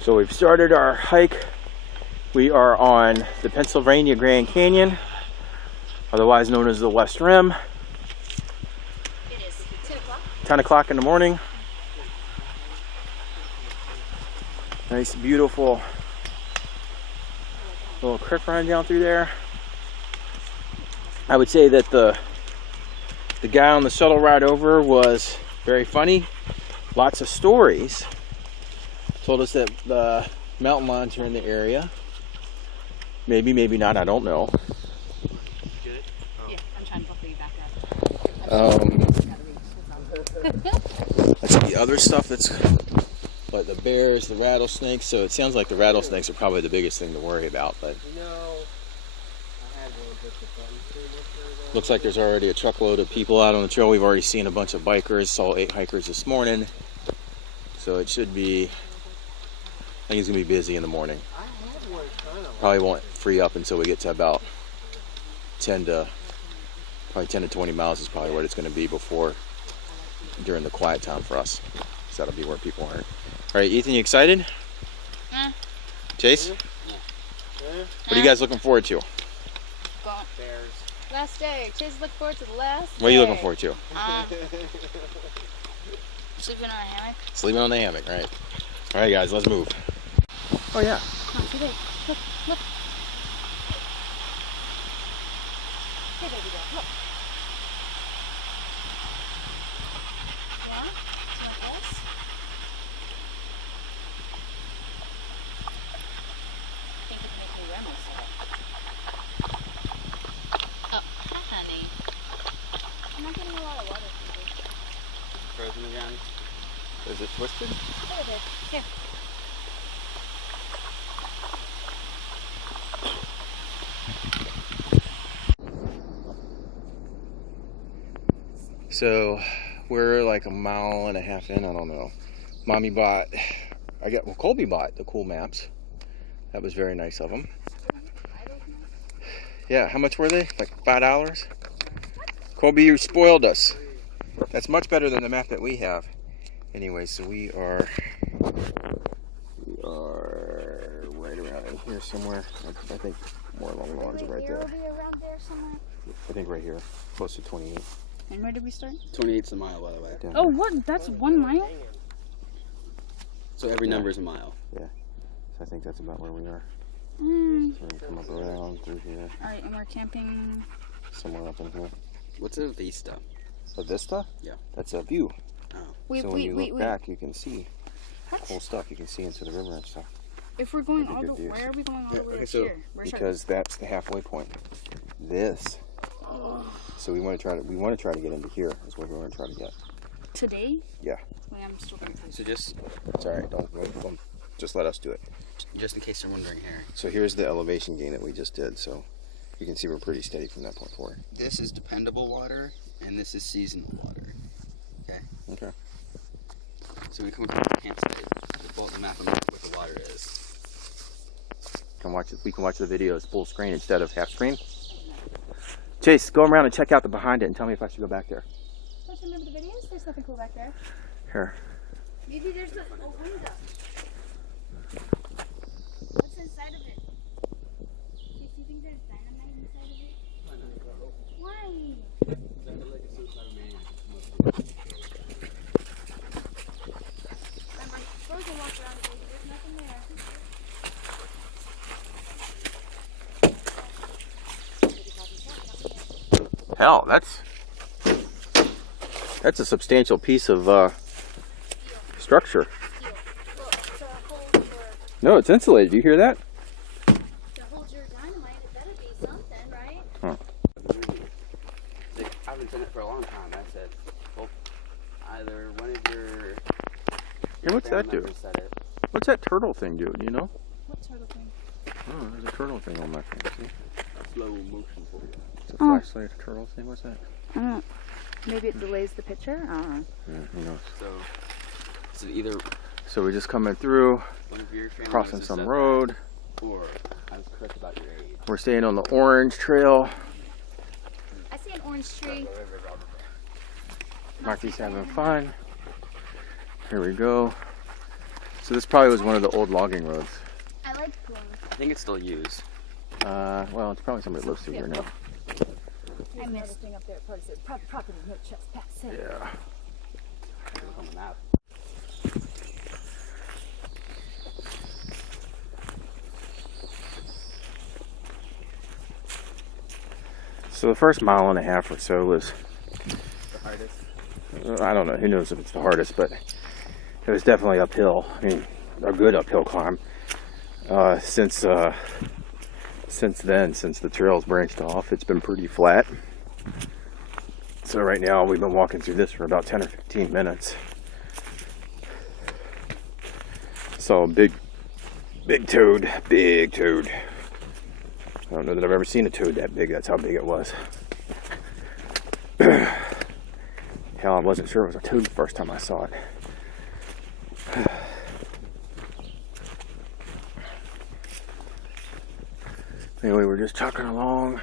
So we've started our hike. We are on the Pennsylvania Grand Canyon, otherwise known as the West Rim. It is 10 o'clock. 10 o'clock in the morning. Nice, beautiful little creek running down through there. I would say that the guy on the shuttle ride over was very funny. Lots of stories. Told us that the mountain lions are in the area. Maybe, maybe not, I don't know. Good? Yeah, I'm trying to buckle you back up. That's the other stuff that's like the bears, the rattlesnakes. So it sounds like the rattlesnakes are probably the biggest thing to worry about. But looks like there's already a truckload of people out on the trail. We've already seen a bunch of bikers. Saw 8 hikers this morning. So it should be, I think it's going to be busy in the morning. Probably won't free up until we get to about 10 to 20 miles is probably what it's going to be before, during the quiet time for us. So that'll be where people aren't. All right, Ethan, you excited? Chase? What are you guys looking forward to? Bears. Last day. Chase, look forward to the last day. What are you looking forward to? Sleeping on a hammock. Sleeping on the hammock, right? All right, guys, let's move. Oh, yeah. Not too big. Look, look. Hey, baby girl, look. Yeah? Do you want this? I think we can make me wear most of it. Oh, hi, honey. I'm not getting a lot of water from you. Frozen again. Is it twisted? A little bit. Here. So we're like a mile and a half in, I don't know. Mommy bought, Colby bought the cool maps. That was very nice of him. Yeah, how much were they? Like $5? Colby, you spoiled us. That's much better than the map that we have. Anyway, so we are right around in here somewhere. I think more along the lines of right there. Around there somewhere. I think right here, close to 28. And where did we start? 28's a mile, by the way. Down Oh, here. what? That's 1 mile? So every number is a mile. Yeah, so I think that's about where we are. Mm. So we can come up around through here, Alright, and we're camping. somewhere up in here. What's a vista? A vista? Yeah. That's a view. Wait, So when wait, you wait, look wait. back, you can see What? cool stuff. You can see into the river and stuff. If we're going That'd all be the good way, views. where are we going all the Yeah, way okay, up so here? Where's Because that's the halfway point. This. So we want to try to get into here. Is what we want to try to get. today? Yeah. Wait, I'm still going to So just It's all right. Don't just let us do it. in case you're wondering here. So here's the elevation gain that we just did. So you can see we're pretty steady from that point forward. This is dependable water, and this is seasonal water. Okay. Okay. So we come across the campsite. We pull up the map and look what the water is. We can watch the videos full screen instead of half screen. Chase, go around and check out the behind it and tell me if I should go back there. Don't you remember the videos? There's nothing cool back there. Here. Maybe there's a window. What's inside of it? Do you think there's dynamite inside of it? Why? I'm supposed to walk around, baby. There's nothing there. Hell, that's a substantial piece of structure. Well, it's a hole for, No, it's insulated. Do you hear that? to hold your dynamite. It better be something, right? I've been saying it for a long time. I said, well, either one of your Hey, what's that family do? members said it. What's that turtle thing do? Do you know? What turtle thing? Oh, there's a turtle thing on my thing. See? Slow motion for you. It's a flashlight turtle thing. What's that? I don't know. Maybe it delays the picture? I don't know. Yeah, who knows? So, is it either So we're just coming through, one of your family crossing members some said road. that, or I was correct about your age. We're staying on the Orange Trail. I see an orange tree. Marky's having fun. Here we go. So this probably was one of the old logging roads. I like pulling. I think it's still used. Well, it's probably somebody lives through here now. I missed. Up there, part says property, no trespassing. Yeah. Look on the map. So the first mile and a half or so was, The hardest. I don't know, who knows if it's the hardest, but it was definitely uphill. I mean, a good uphill climb. Since then, since the trails branched off, it's been pretty flat. So right now we've been walking through this for about 10 or 15 minutes. Saw a big toad, big toad. I don't know that I've ever seen a toad that big. That's how big it was. Hell, I wasn't sure it was a toad the first time I saw it. Anyway, we're just trucking along.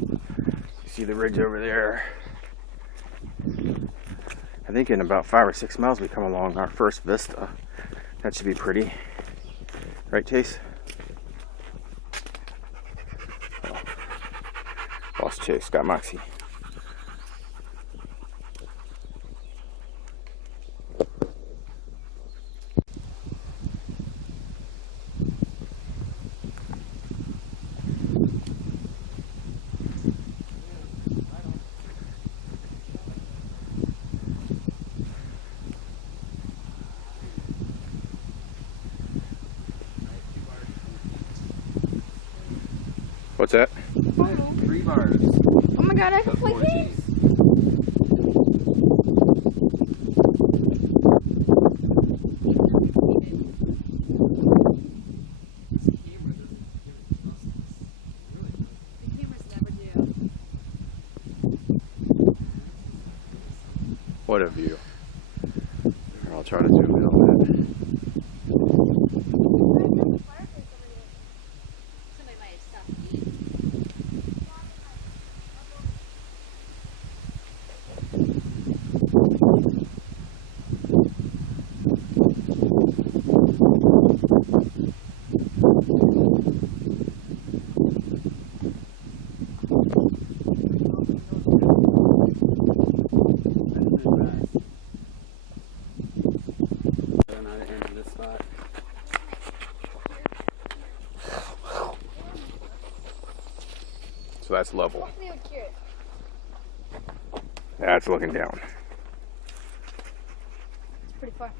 You see the ridge over there. I think in about 5 or 6 miles we come along our first vista. That should be pretty. Right, Chase? Oh. Lost Chase, got Moxie. What's that? 3 bars. Oh my god, I can play games. The cameras never do. What a view. Here, I'll try to zoom in on that. Somebody might have stopped to eat. Another end of this spot. So that's level. Hopefully it'll cure it. That's looking down. It's pretty far.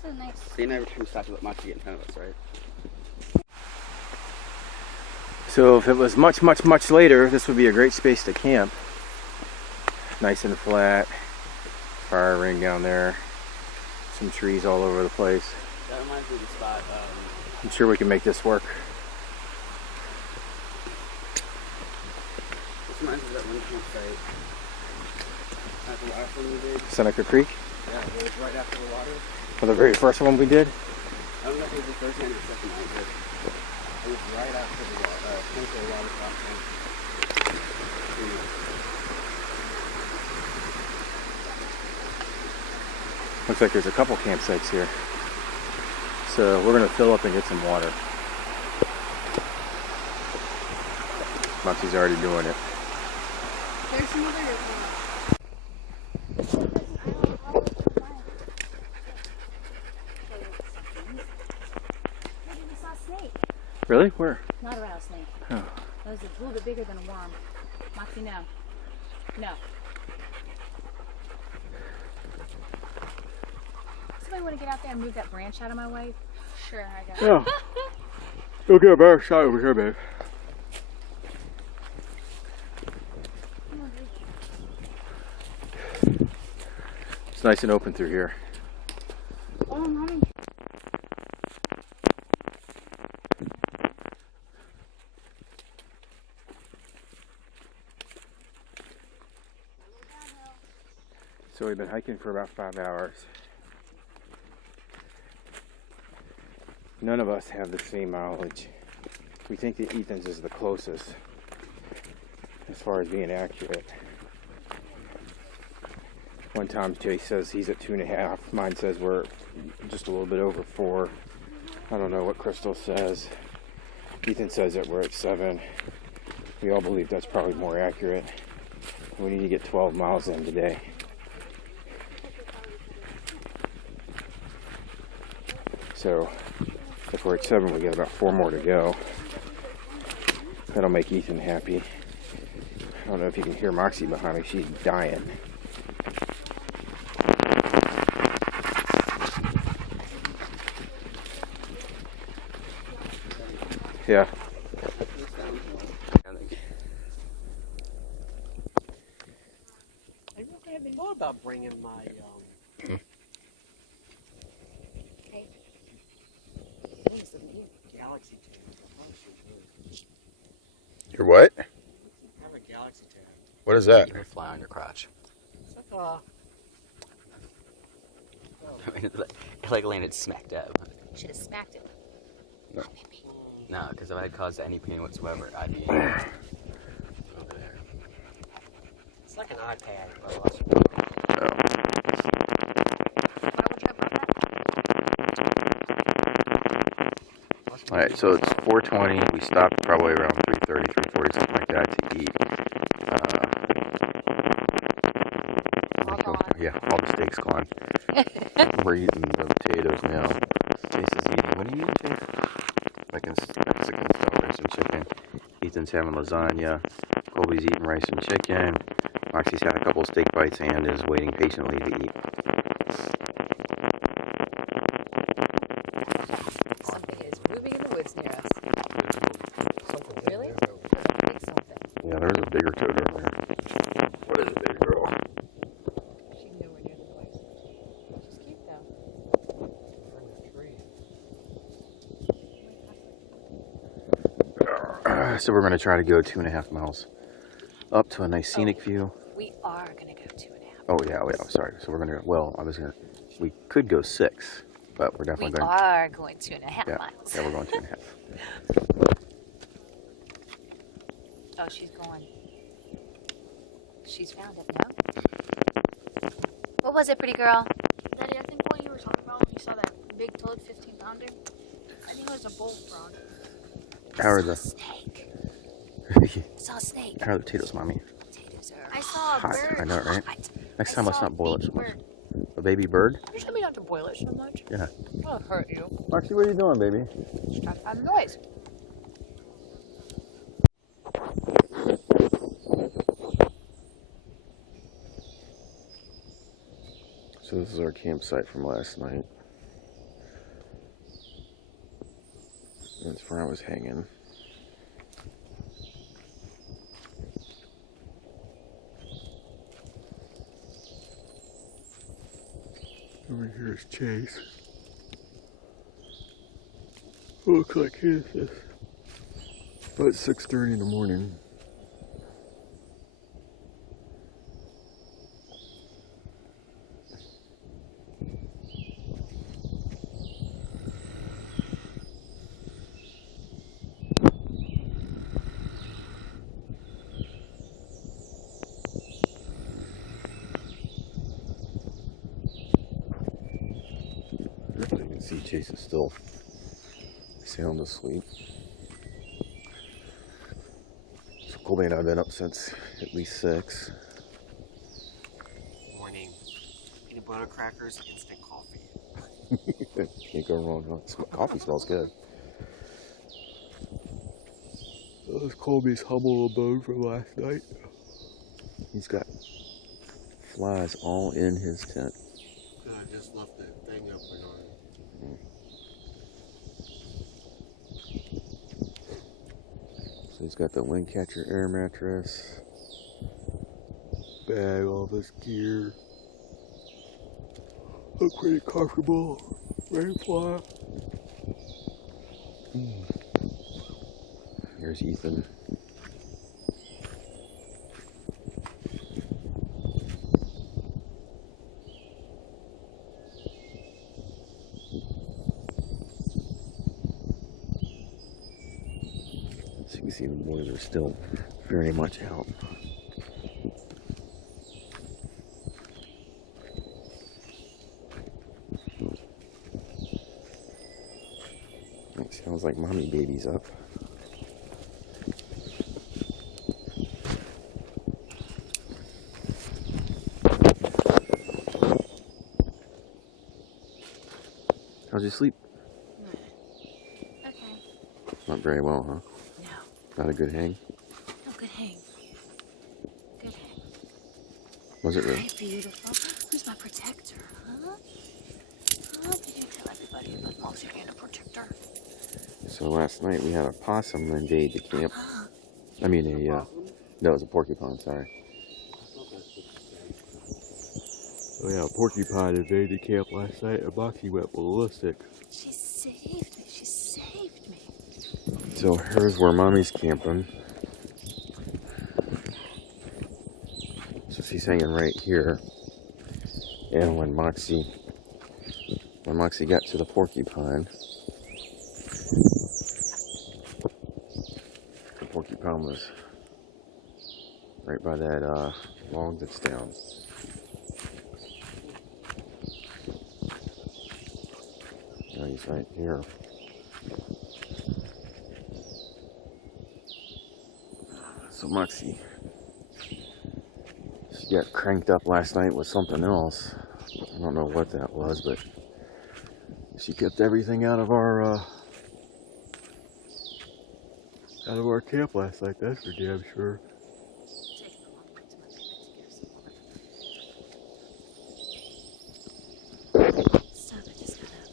This is nice. So you never turn stop to let Moxie get in front of us, right? So if it was much later, this would be a great space to camp. Nice and flat. Fire ring down there. Some trees all over the place. That reminds me of the spot. I'm sure we can make this work. This reminds me of that one campsite. At the last one we did. Seneca Creek, Yeah, it was right after the water. for the very first one we did. I don't know if it was the first night or the second night, but it was right after the water crossing. Looks like there's a couple campsites here. So we're gonna fill up and get some water. Moxie's already doing it. There's some other. Maybe we saw a snake. Really? Where? Not a rattlesnake. Oh. That was a little bit bigger than a worm. Moxie, no. No. Somebody want to get out there and move that branch out of my way? Sure, I got it. Yeah. You'll get a better shot over here, babe. It's nice and open through here. Oh, I'm running. So we've been hiking for about 5 hours. None of us have the same mileage. We think that Ethan's is the closest as far as being accurate. One time Jay says he's at 2.5. Mine says we're just a little bit over 4. I don't know what Crystal says. Ethan says that we're at 7. We all believe that's probably more accurate. We need to get 12 miles in today. So if we're at 7, we got about 4 more to go. That'll make Ethan happy. I don't know if you can hear Moxie behind me. She's dying. Yeah. I haven't thought about bringing my what is the name? Galaxy Tab. Your what? I have a Galaxy Tab. What is that? You may fly on your crotch. It's like It like landed smack dab. Should have smacked it. No, because if I had caused any pain whatsoever, I'd be over there. it's like an iPad. Alright, so it's 4:20. We stopped probably around 3:30, 3:40, something like that to eat. Yeah, all the steak's gone. We're eating the potatoes now. Chase is eating. What are you eating, Chase? Mexican style rice and chicken. Ethan's having lasagna. Colby's eating rice and chicken. Moxie's had a couple steak bites and is waiting patiently to eat. Something is moving in the woods near us. Really? Something. Yeah, there's a bigger toad over there. What is it, big girl? She's nowhere near the place. She's cute though. So we're going to try to go 2.5 miles up to a nice scenic view. We are gonna go 2.5. Oh yeah, sorry. So we're going to, we could go 6, but we're We definitely going are going 2.5 miles. Yeah, we're going 2.5. Oh, she's going. She's found it, no? What was it, pretty girl? Daddy, I think what you were talking about when you saw that big toad 15-pounder, I think it was a bullfrog. How are the Snake. I saw a snake. how are the potatoes, mommy? Potatoes are I saw a Hot. bird. I know, right? hot. Next I time, let's saw not boil it baby so much. bird. A baby bird? You should me not to boil it so much. Yeah. It'll hurt you. Moxie, what are you doing, baby? Just trying to find the noise. So this is our campsite from last night. That's where I was hanging. Over here is Chase. Looks like his is about 6:30 in the morning. As you can see, Chase is still sound asleep. So Colby and I have been up since at least 6. Morning. Peanut butter crackers, instant coffee. Can't go wrong. Huh? Coffee smells good. That was Colby's humble abode from last night. He's got flies all in his tent. I just left that thing up and on. So he's got the Windcatcher air mattress. Bag, all of his gear. Look pretty comfortable. Rain fly. Here's Ethan. So you can see the boys are still very much out. It sounds like mommy baby's up. How'd you sleep? Okay. Not very well, huh? No. Not a good hang? No, good hang. Good hang. Was it really? Hey, beautiful. Who's my protector, huh? Oh, did you tell everybody about Moxie being a protector? So last night we had a possum invade the camp. I mean no, it was a porcupine, sorry. Oh yeah, porcupine invaded the camp last night and Moxie went ballistic. She saved me. She saved me. So here's where mommy's camping. So she's hanging right here. And when Moxie got to the porcupine, the porcupine was right by that log that's down. Now he's right here. So Moxie, she got cranked up last night with something else. I don't know what that was, but she kept everything out of our camp last night. That's for damn sure. Stop, I just got up.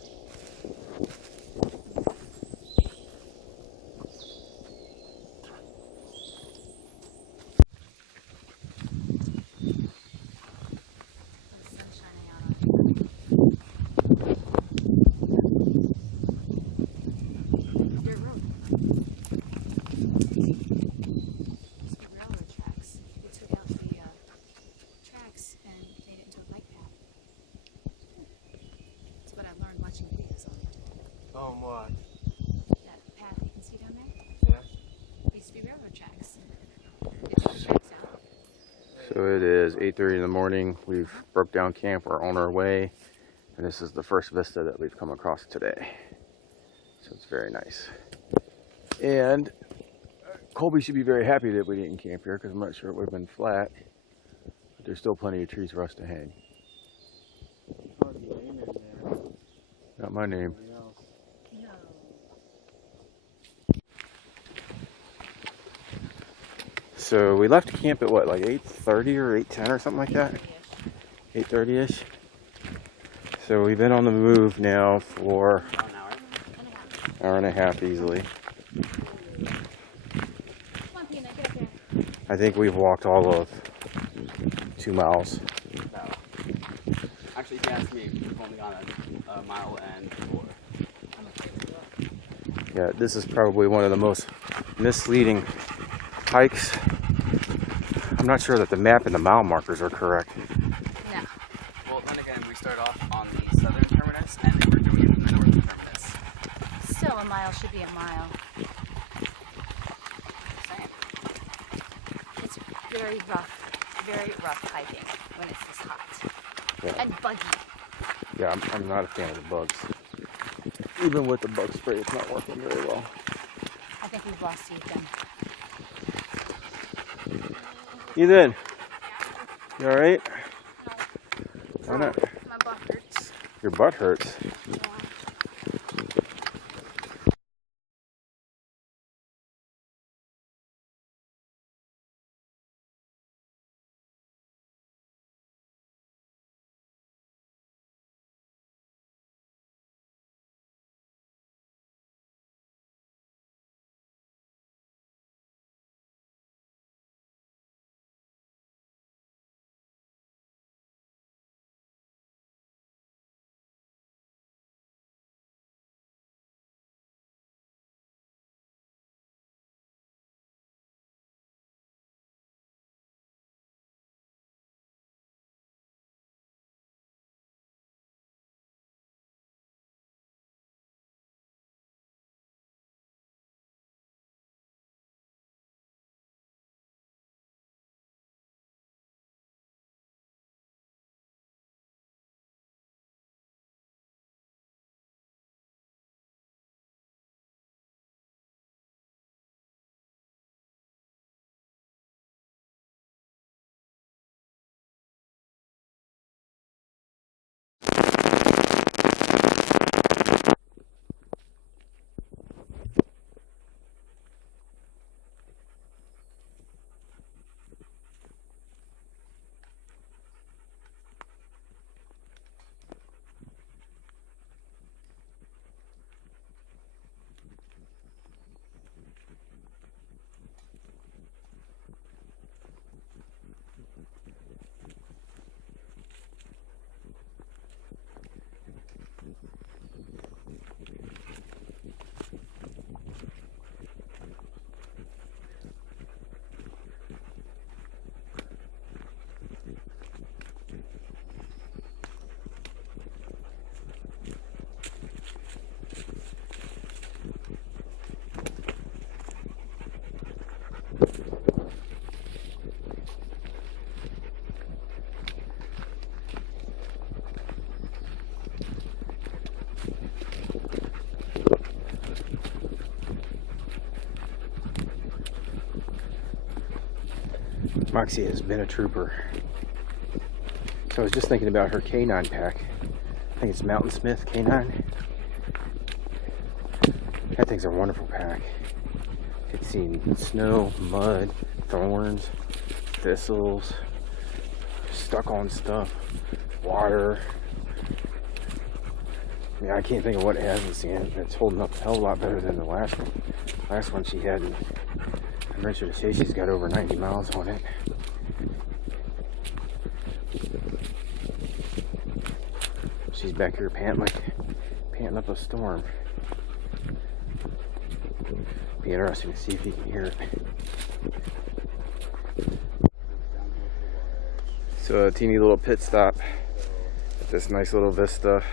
The sun's shining out on your room. It's the railroad tracks. They took out the tracks and made it into a bike path. That's what I learned watching videos on it. Oh what? That path you can see down there? Yeah. There used to be railroad tracks. They took the tracks out. So it is 8:30 in the morning. We've broke down camp. We're on our way. And this is the first vista that we've come across today. So it's very nice. And Colby should be very happy that we didn't camp here because I'm not sure it would have been flat. But there's still plenty of trees for us to hang. Not my name. No. So we left camp at what, like 8:30 or 8:10 or something like that? 8:30ish. So we've been on the move now for About an hour. hour and a half easily. Come on, Peanut, get up there. I think we've walked all of 2 miles. About. Actually, if you ask me, we've only gone a mile and 4. Yeah, this is probably one of the most misleading hikes. I'm not sure that the map and the mile markers are correct. No. Well, then again, we started off on the southern terminus and they were doing it in the northern terminus. Still, a mile should be a mile. Same. It's very rough hiking when it's this hot. Yeah, And buggy. yeah, I'm not a fan of the bugs. Even with the bug spray, it's not working very well. I think we've lost Ethan. Ethan, you all right? Why not? My butt hurts. Your butt hurts. Moxie has been a trooper. So I was just thinking about her canine pack. I think it's Mountain Smith canine. That thing's a wonderful pack. It's seen snow, mud, thorns, thistles, stuck on stuff, water. Yeah, I can't think of what it hasn't seen. It's holding up a hell of a lot better than the last one. Last one she had, I'm ready to say she's got over 90 miles on it. She's back here panting up a storm. Be interesting to see if you can hear it. So a teeny little pit stop at this nice little vista.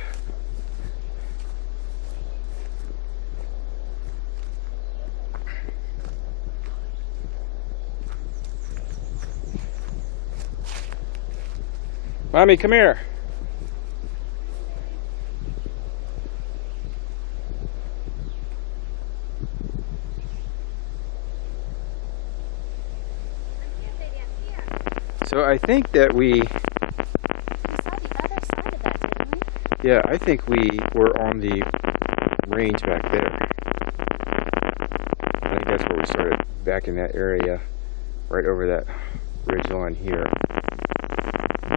Mommy, come here. So I think that We saw the other side of that, didn't we? yeah, I think we were on the range back there. I think that's where we started, back in that area, right over that ridge line here.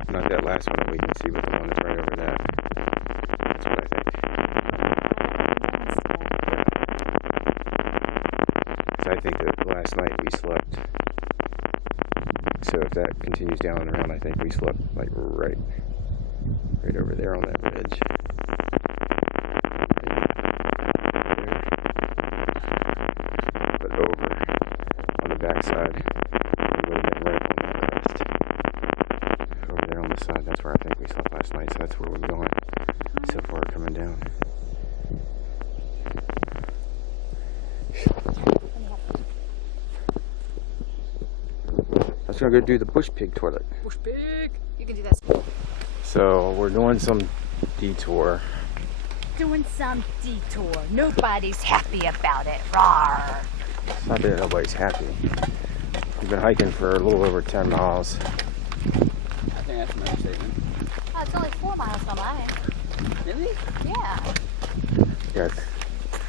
Not that last one that we can see, but the one that's right over that. That's what I think. 'Cause I think that last night we slept. So if that continues down and around, I think we slept like right over there on that ridge. But over on the backside, we would have been right on that crest. Over there on the side, that's where I think we slept last night. So that's where we're going so far coming down. Let's go do the bush pig toilet. Bush pig. You can do that. So we're doing some detour. Doing some detour. Nobody's happy about it. Rawr. Not that nobody's happy. We've been hiking for a little over 10 miles. I think that's an understatement. Oh, it's only 4 miles from mine. Really? Yeah. Yeah,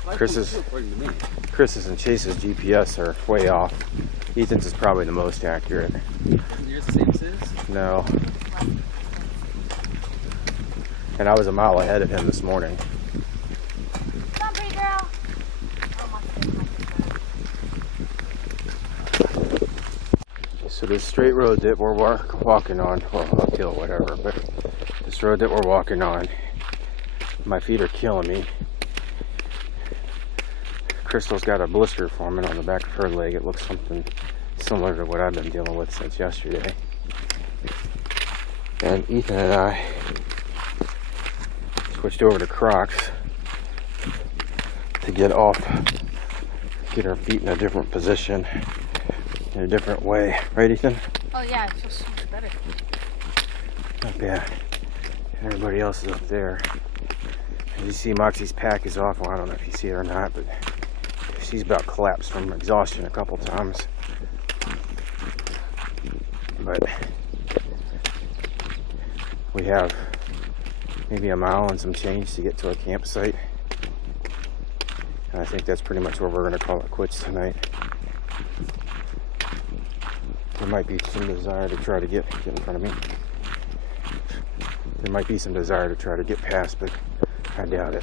Like Chris's- 22 according to me. Chris's and Chase's GPS are way off. Ethan's is probably the most accurate. Isn't yours the same as his? No. And I was a mile ahead of him this morning. Come on, pretty girl. Oh, my So this straight road that we're walking on, well, uphill, whatever, but this road that we're walking on, my feet are killing me. Crystal's got a blister forming on the back of her leg. It looks something similar to what I've been dealing with since yesterday. And Ethan and I switched over to Crocs to get our feet in a different position, in a different way. Right, Ethan? Oh, yeah, it feels so much better. Not bad. Everybody else is up there. As you see, Moxie's pack is off. Well, I don't know if you see it or not, but she's about collapsed from exhaustion a couple times. But we have maybe a mile and some change to get to our campsite. And I think that's pretty much where we're going to call it quits tonight. There might be some desire to try to get in front of me. There might be some desire to try to get past, but I doubt it.